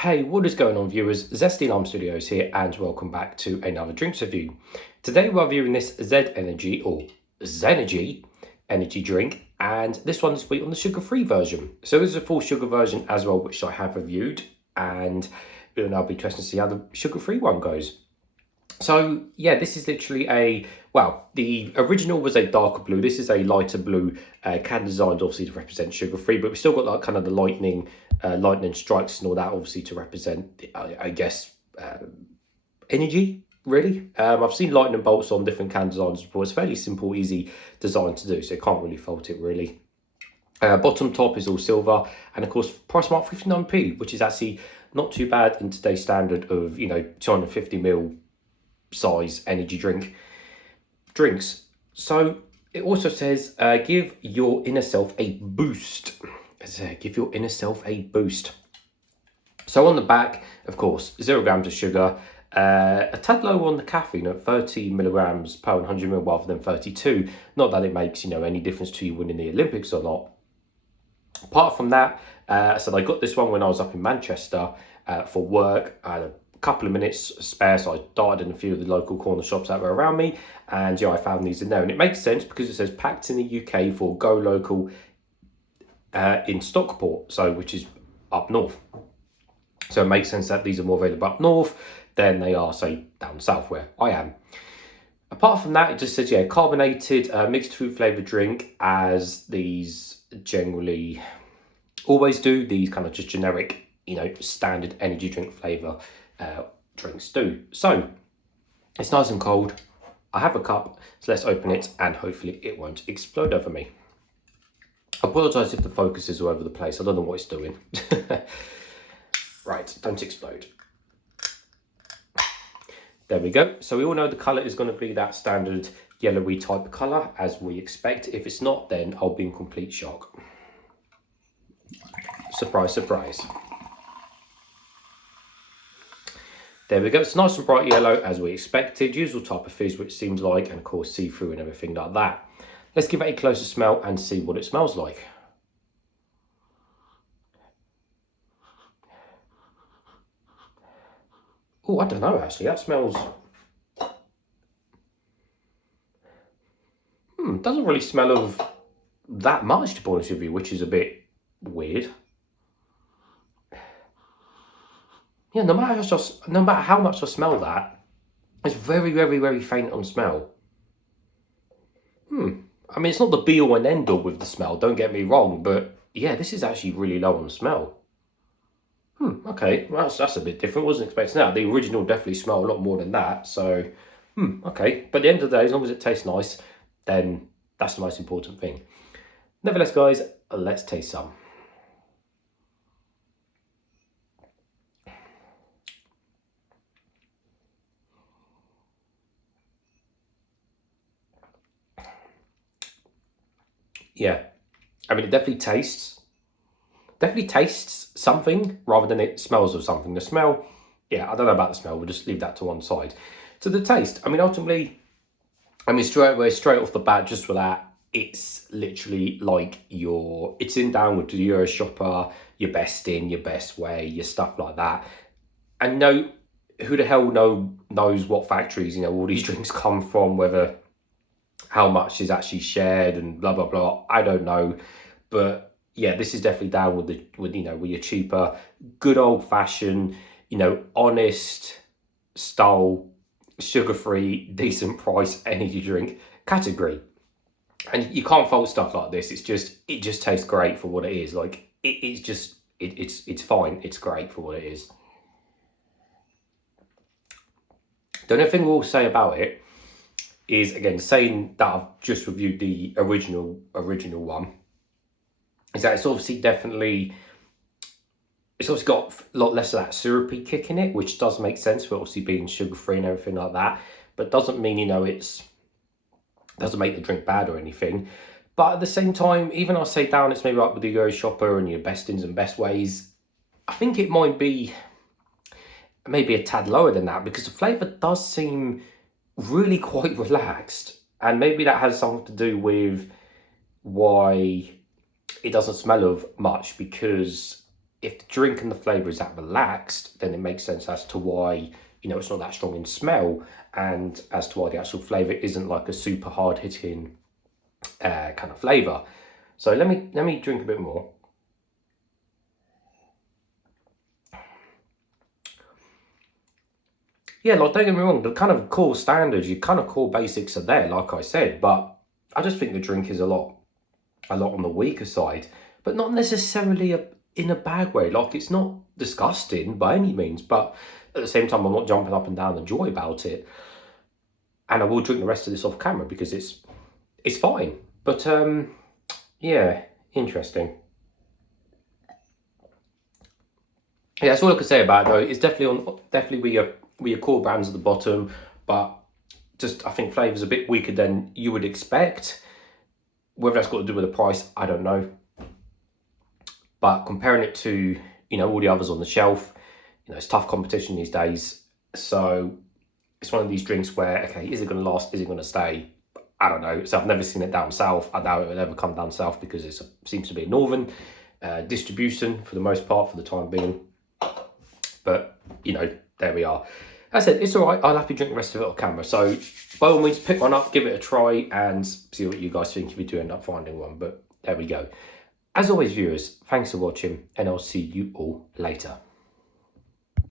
Hey, what is going on, viewers? Zesty Lime Studios here, and welcome back to another drinks review. Today we're reviewing this ZENERGY or ZENERGY energy drink, and this one is sweet on the sugar-free version. So this is a full sugar version as well, which I have reviewed, and I'll be interested to see how the sugar-free one goes. So yeah, this is literally the original was a darker blue. This is a lighter blue, can designed obviously to represent sugar-free, but we've still got like kind of the lightning strikes and all that, obviously to represent, I guess, energy, really. I've seen lightning bolts on different can designs before. It's fairly simple, easy design to do, so you can't really fault it, really. Bottom top is all silver, and of course price mark 59p, which is actually not too bad in today's standard of 250ml size energy drinks. So it also says give your inner self a boost. Give your inner self a boost. So on the back, of course, 0 grams of sugar, a tad low on the caffeine at 30 milligrams per 100ml rather than 32. Not that it makes any difference to you winning the Olympics or not. Apart from that, so I got this one when I was up in Manchester for work. I had a couple of minutes spare, so I darted in a few of the local corner shops that were around me, and I found these in there. And it makes sense because it says packed in the UK for go local in Stockport, which is up north. So it makes sense that these are more available up north than they are, say, down south where I am. Apart from that, it just says, carbonated mixed fruit flavoured drink, as these generally always do. These kind of just generic, standard energy drink flavour drinks do. So it's nice and cold. I have a cup, so let's open it and hopefully it won't explode over me. I apologise if the focus is all over the place. I don't know what it's doing. Right, don't explode. There we go. So we all know the colour is going to be that standard yellowy type colour as we expect. If it's not, then I'll be in complete shock. Surprise, surprise. There we go. It's nice and bright yellow as we expected. Usual type of fizz, which seems like, and of course see-through and everything like that. Let's give it a closer smell and see what it smells like. Oh, I don't know actually. That smells... doesn't really smell of that much, to be honest with you, which is a bit weird. Yeah, no matter how much I smell that, it's very, very, very faint on smell. I mean, it's not the be-all and end-all with the smell, don't get me wrong, but yeah, this is actually really low on smell. Okay, well, that's a bit different. Wasn't expecting that. The original definitely smelled a lot more than that, so, okay. But at the end of the day, as long as it tastes nice, then that's the most important thing. Nevertheless, guys, let's taste some. Yeah, I mean, it definitely tastes something rather than it smells of something. The smell, yeah, I don't know about the smell. We'll just leave that to one side. To the taste, I mean, ultimately, straight off the bat, just for that, it's literally like it's in down with the Euro Shopper, your best in, your best way, your stuff like that. And who the hell knows what factories, all these drinks come from, whether how much is actually shared and blah, blah, blah. I don't know. But yeah, this is definitely down with your cheaper, good old fashioned, honest style, sugar-free, decent price energy drink category. And you can't fault stuff like this. It just tastes great for what it is. Like it's fine. It's great for what it is. The only thing we'll say about it is, again, saying that I've just reviewed the original one, is that it's obviously got a lot less of that syrupy kick in it, which does make sense for obviously being sugar-free and everything like that, but doesn't mean, doesn't make the drink bad or anything. But at the same time, even I say down, it's maybe like with the Euro Shopper and your best ins and best ways, I think it might be maybe a tad lower than that, because the flavour does seem really quite relaxed, and maybe that has something to do with why it doesn't smell of much, because if the drink and the flavour is that relaxed, then it makes sense as to why, you know, it's not that strong in smell, and as to why the actual flavour isn't like a super hard hitting kind of flavour. So let me drink a bit more. Yeah, like don't get me wrong, the kind of core standards, your kind of core basics are there, like I said, but I just think the drink is a lot on the weaker side, but not necessarily in a bad way. Like it's not disgusting by any means, but at the same time, I'm not jumping up and down the joy about it. And I will drink the rest of this off camera because it's fine. But yeah, interesting. Yeah, that's all I can say about it though. It's definitely with your core brands at the bottom, but just I think flavour's a bit weaker than you would expect. Whether that's got to do with the price, I don't know. But comparing it to, you know, all the others on the shelf, you know, it's tough competition these days. So it's one of these drinks where, okay, is it going to last? Is it going to stay? I don't know. So I've never seen it down south. I doubt it will ever come down south because it seems to be a northern distribution for the most part for the time being. But, you know, there we are. As I said, it's all right. I'll happily drink the rest of it on camera. So by all means, pick one up, give it a try and see what you guys think if you do end up finding one. But there we go. As always, viewers, thanks for watching and I'll see you all later.